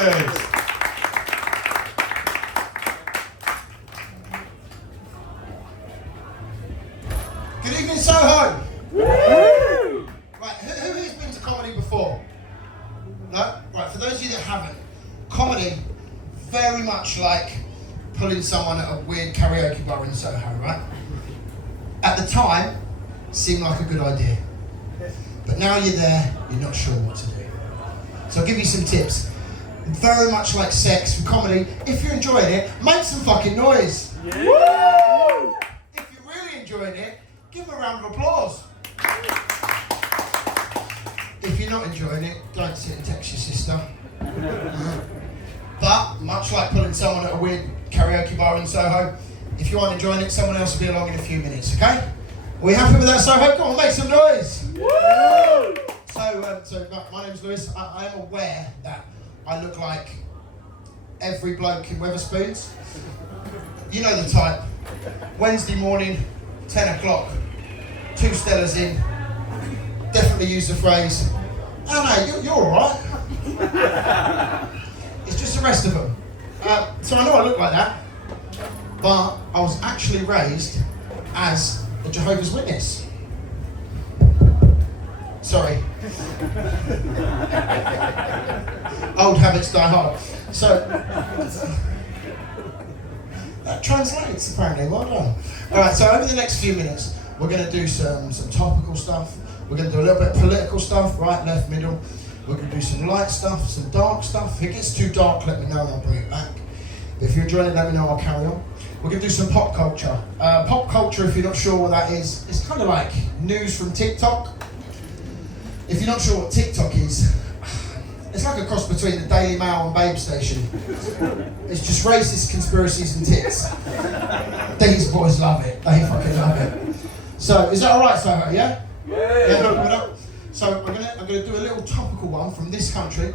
Good evening, Soho. Woo! Right, who has been to comedy before? No? Right, for those of you that haven't, comedy, very much like pulling someone at a weird karaoke bar in Soho, right? At the time, seemed like a good idea. But now you're there, you're not sure what to do. So I'll give you some tips. Very much like sex for comedy, if you're enjoying it, make some fucking noise. Yeah. Woo! If you're really enjoying it, give them a round of applause. If you're not enjoying it, don't sit and text your sister. But, much like pulling someone at a weird karaoke bar in Soho, if you aren't enjoying it, someone else will be along in a few minutes, okay? Are we happy with that, Soho? Go on, make some noise! Woo! So my name's Lewis. I am aware that I look like every bloke in Wetherspoons. You know the type. Wednesday morning, 10 o'clock, 2 Stellas in. Definitely use the phrase, "Oh no, you're alright." It's just the rest of them. So I know I look like that, but I was actually raised as a Jehovah's Witness. Sorry. Old habits die hard. So, that translates apparently, well done. Alright, so over the next few minutes, we're going to do some topical stuff. We're going to do a little bit of political stuff, right, left, middle. We're going to do some light stuff, some dark stuff. If it gets too dark, let me know and I'll bring it back. But if you're enjoying it, let me know, I'll carry on. We're going to do some pop culture. Pop culture, if you're not sure what that is, it's kind of like news from TikTok. If you're not sure what TikTok is, it's like a cross between the Daily Mail and Babe Station. It's just racist conspiracies and tits. These boys love it. They fucking love it. So, is that alright, Soho, yeah? Yeah. So, I'm gonna do a little topical one from this country,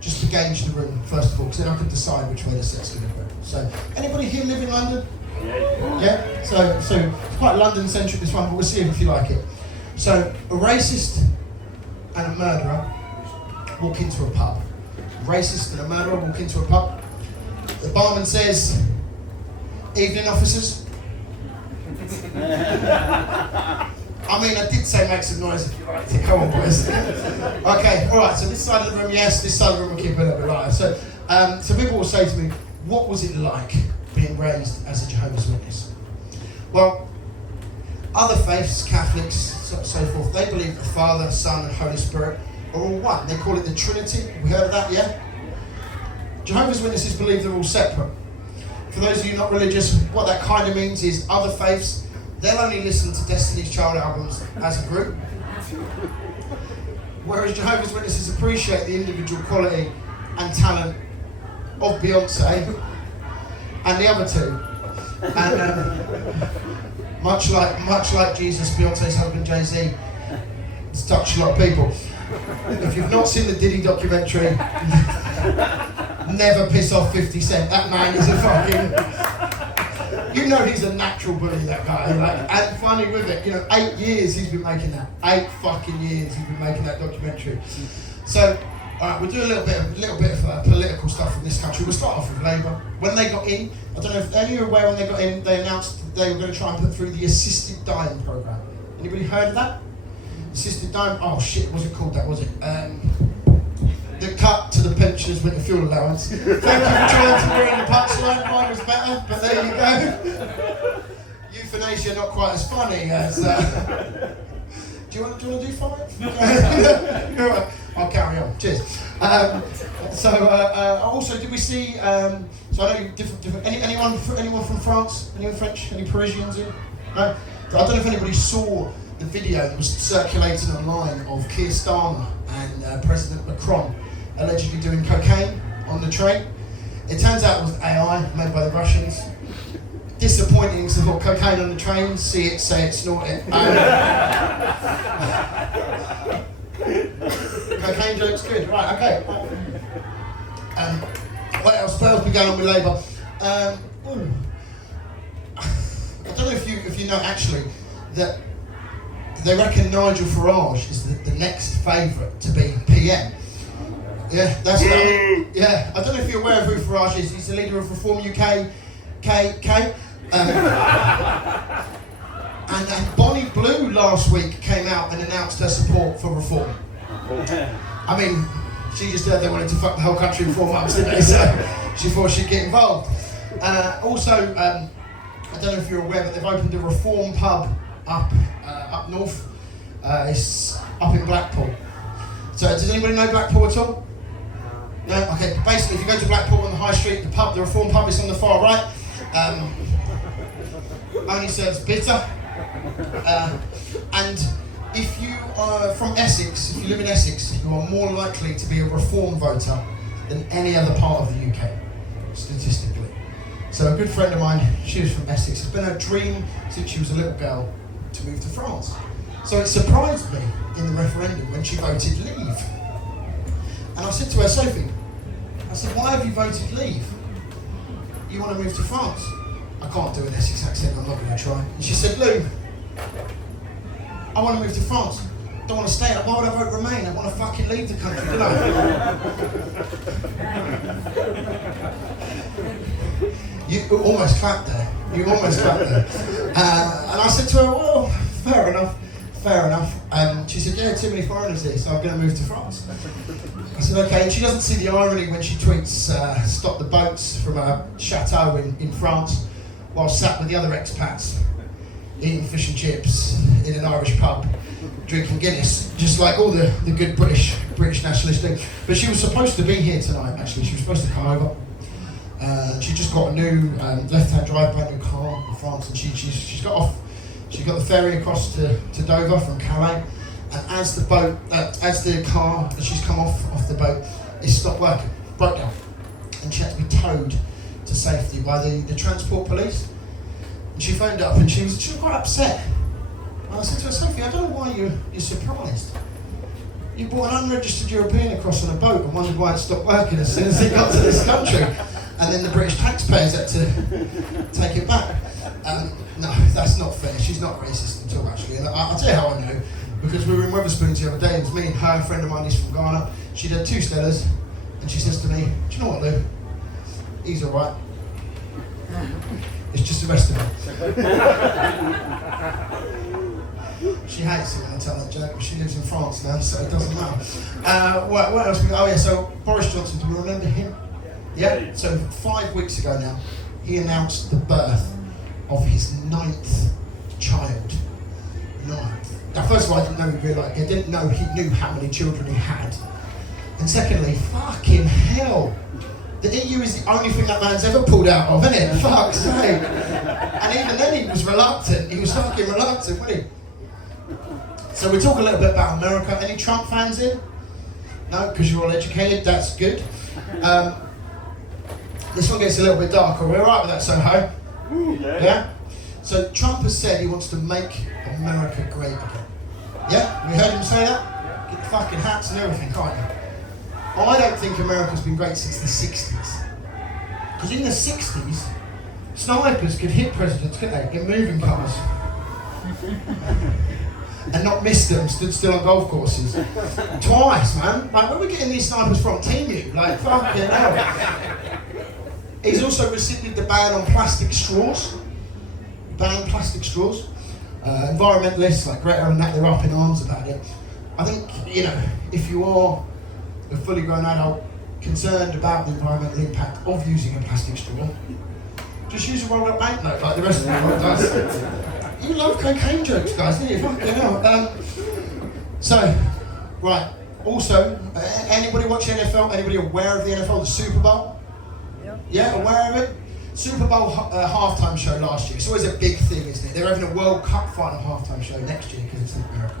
just to gauge the room, first of all, because then I can decide which way the set's gonna go. So, anybody here live in London? Yeah? So it's quite London-centric, this one, but we'll see if you like it. So, a racist and a murderer walk into a pub. A racist and a murderer walk into a pub. The barman says, "Evening, officers." I mean, I did say make some noise if you like to. Come on, boys. Okay, alright, so this side of the room, yes, this side of the room will keep it a little bit lighter. So people will say to me, what was it like being raised as a Jehovah's Witness? Well, other faiths, Catholics, so forth, they believe the Father, Son and Holy Spirit are all one. They call it the Trinity. Have we heard of that, yeah? Jehovah's Witnesses believe they're all separate. For those of you not religious, what that kind of means is other faiths, they'll only listen to Destiny's Child albums as a group. Whereas Jehovah's Witnesses appreciate the individual quality and talent of Beyonce and the other two. And much like Jesus, Beyonce's husband Jay-Z, it's touched a lot of people. If you've not seen the Diddy documentary, never piss off 50 Cent. That man is a fucking... You know he's a natural bully, that guy. And funny with it, 8 years he's been making that. 8 fucking years he's been making that documentary. So, alright, we'll do a little bit of political stuff from this country. We'll start off with Labour. When they got in, I don't know if any of you are aware when they got in, they announced they were going to try and put through the assisted dying programme. Anybody heard of that? Assisted dying, oh shit, wasn't called that, was it? The cut to the pensioners' winter fuel allowance. Thank you for trying to bring the punchline. Mine was better, but there you go. Euthanasia not quite as funny as. Do you want to do 5? I'll carry on. Cheers. Also, did we see? So I know different. Anyone from France? Anyone French? Any Parisians in? No. I don't know if anybody saw the video that was circulating online of Keir Starmer and President Macron allegedly doing cocaine on the train. It turns out it was AI made by the Russians. Disappointing, because I thought cocaine on the train, see it, say it, snort it. Cocaine jokes, good, right, okay. What else we going on with Labour? I don't know if you know actually that they reckon Nigel Farage is the next favourite to be PM. Yeah, that's yeah. I don't know if you're aware of who Farage is. He's the leader of Reform UK, and Bonnie Blue last week came out and announced her support for reform. I mean, she just heard they wanted to fuck the whole country in 4 months, didn't they? So she thought she'd get involved. Also, I don't know if you're aware, but they've opened a reform pub up north. It's up in Blackpool. So does anybody know Blackpool at all? No? Okay, basically if you go to Blackpool on the high street, the reform pub is on the far right. Only serves bitter. And if you are from Essex, if you live in Essex, you are more likely to be a reform voter than any other part of the UK, statistically. So a good friend of mine, she was from Essex. It's been her dream since she was a little girl to move to France. So it surprised me in the referendum when she voted leave. And I said to her, Sophie, I said, why have you voted leave? You want to move to France? I can't do an Essex accent, I'm not going to try. And she said, Lou, I want to move to France. I don't want to stay. Why would I vote Remain? I want to fucking leave the country, don't I? You almost clapped there. You almost clapped there. And I said to her, well, fair enough. She said, yeah, too many foreigners here, so I'm going to move to France. I said, okay. And she doesn't see the irony when she tweets, stop the boats from a chateau in France while sat with the other expats eating fish and chips in an Irish pub, drinking Guinness, just like all the good British nationalists do. But she was supposed to be here tonight, actually. She was supposed to come over. She just got a new left-hand drive, brand new car in France, and she's got off. She got the ferry across to Dover from Calais, and as the car, as she's come off the boat, it stopped working, broke down, and she had to be towed to safety by the transport police. And she phoned up and she was quite upset. And I said to her, Sophie, I don't know why you're surprised. You brought an unregistered European across on a boat and wondered why it stopped working as soon as it got to this country. And then the British taxpayers had to take it back. No, that's not fair. She's not racist at all, actually. And I'll tell you how I know. Because we were in Wetherspoons the other day, and it was me and her, a friend of mine, he's from Ghana. She'd had 2 Stellas, and she says to me, do you know what, Lou? He's all right. It's just the rest of him. She hates it when I tell that joke, but she lives in France now, so it doesn't matter. What else we got? Oh yeah, so Boris Johnson, do we remember him? Yeah, so 5 weeks ago now, he announced the birth of his 9th child. 9th. Now first of all, I didn't know he knew how many children he had. And secondly, fucking hell. The EU is the only thing that man's ever pulled out of, isn't it? Fuck's sake. And even then he was reluctant. He was fucking reluctant, wasn't he? So we talk a little bit about America. Any Trump fans in? No, because you're all educated, that's good. This one gets a little bit darker. We're alright with that, Soho? Yeah? So Trump has said he wants to make America great again. Yeah? We heard him say that? Get the fucking hats and everything, can't you? I don't think America's been great since the 60s. Because in the 60s, snipers could hit presidents, couldn't they, in moving cars. And not miss them, stood still on golf courses. Twice, man. Like, where are we getting these snipers from? Team like, fucking hell. He's also rescinded the ban on plastic straws. Ban plastic straws. Environmentalists like Greta and that, they're up in arms about it. I think, if you are a fully grown adult concerned about the environmental impact of using a plastic straw, just use a rolled up banknote like the rest of the world does. You love cocaine jokes, guys, don't you? Fucking hell. So, right. Also, anybody watch NFL? Anybody aware of the NFL? The Super Bowl? Yeah, aware of it? Super Bowl halftime show last year. It's always a big thing, isn't it? They're having a World Cup final halftime show next year because it's in America.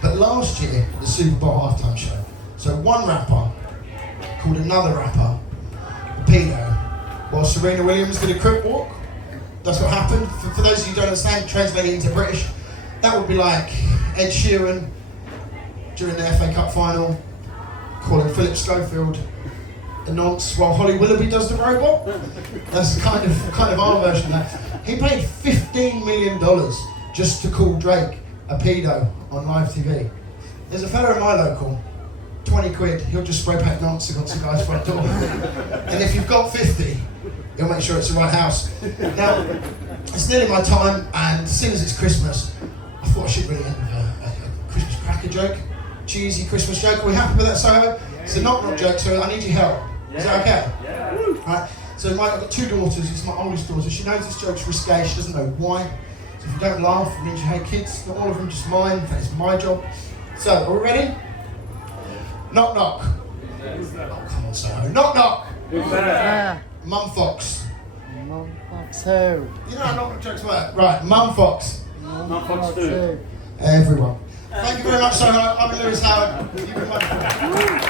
But last year, the Super Bowl halftime show. So one rapper called another rapper a pedo, while Serena Williams did a crip walk. That's what happened. For those of you who don't understand, translating into British, that would be like Ed Sheeran during the FA Cup final, calling Philip Schofield a nonce while Holly Willoughby does the robot. That's kind of our version of that. He paid $15 million just to call Drake a pedo on live TV. There's a fella in my local 20 quid, he'll just spray paint nonsense onto the guy's front door. And if you've got 50, he'll make sure it's the right house. Now, it's nearly my time, and as soon as it's Christmas, I thought I should really end with a Christmas cracker joke. Cheesy Christmas joke. Are we happy with that, Soho? It's a knock-knock joke, so I need your help. Is that okay? Yeah. Right. So I've got 2 daughters. It's my oldest daughter. She knows this joke's risque. She doesn't know why. So if you don't laugh, it means you hate kids. Not all of them, just mine. In fact, it's my job. So, are we ready? Knock knock. Oh, come on, Soho. Knock knock. Who's there? Mum Fox. Mum Fox who? You know how knock knock jokes work. Right, Mum Fox. Mum Fox who? Everyone. Thank you very much, Soho. I'm Lewis Howard. You've been wonderful.